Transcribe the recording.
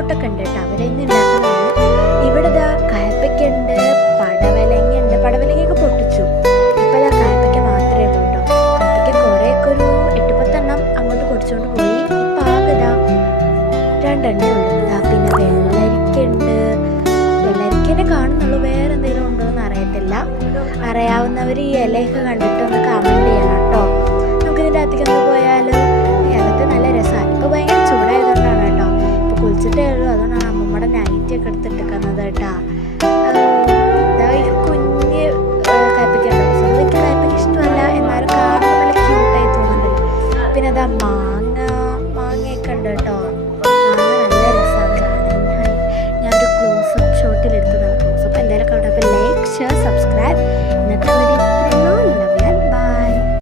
തോട്ടമൊക്കെ ഉണ്ട് കേട്ടോ, അവരെന്നെ ഉണ്ടാക്കുന്നതാണ്. ഇവിടെ ഇതാ കയപ്പയ്ക്കുണ്ട്, പടവലങ്ങയുണ്ട്. പടവലങ്ങയൊക്കെ പൊട്ടിച്ചു. ഇപ്പം ഇതാ കയപ്പയ്ക്ക മാത്രമേ ഉള്ളൂ കേട്ടോ. കയപ്പയ്ക്ക കുറേയൊക്കെ ഒരു 8-10 അങ്ങോട്ട് പൊടിച്ചുകൊണ്ട് പോയി. ഇപ്പം ആകെ ഇതാ 2 ഉള്ളൂ. ഇതാ പിന്നെ വെള്ളരിക്കുണ്ട്. വെള്ളരിക്കനെ കാണുന്നുള്ളൂ, വേറെ എന്തെങ്കിലും ഉണ്ടോ എന്ന് അറിയത്തില്ല. അറിയാവുന്നവർ ഈ ഇലയൊക്കെ കണ്ടിട്ട് ഒന്ന് കമൻറ്റ് ചെയ്യണം കേട്ടോ. നമുക്ക് ഇതിൻ്റെ അകത്തേക്ക് ഒന്ന് പോയാലോ? അകത്ത് നല്ല രസമാണ്. ഇപ്പോൾ ഭയങ്കര ചൂടായതുകൊണ്ടാണ് കേട്ടോ. ഇപ്പോൾ കുളിച്ചിട്ടേ ഉള്ളൂ, അതുകൊണ്ടാണ് അമ്മമ്മയുടെ നൈറ്റിയൊക്കെ എടുത്തിട്ടിരിക്കുന്നത് കേട്ടോ. ഇതാ ഈ കുഞ്ഞ് കയ്പ്പയ്ക്ക ഉണ്ടോ? എനിക്ക് കയ്പ്പയ്ക്ക ഇഷ്ടമല്ല, എന്നാലും കാണുമ്പോൾ നല്ല ക്യൂട്ടായി തോന്നുന്നുണ്ടല്ലോ. പിന്നെ അതാ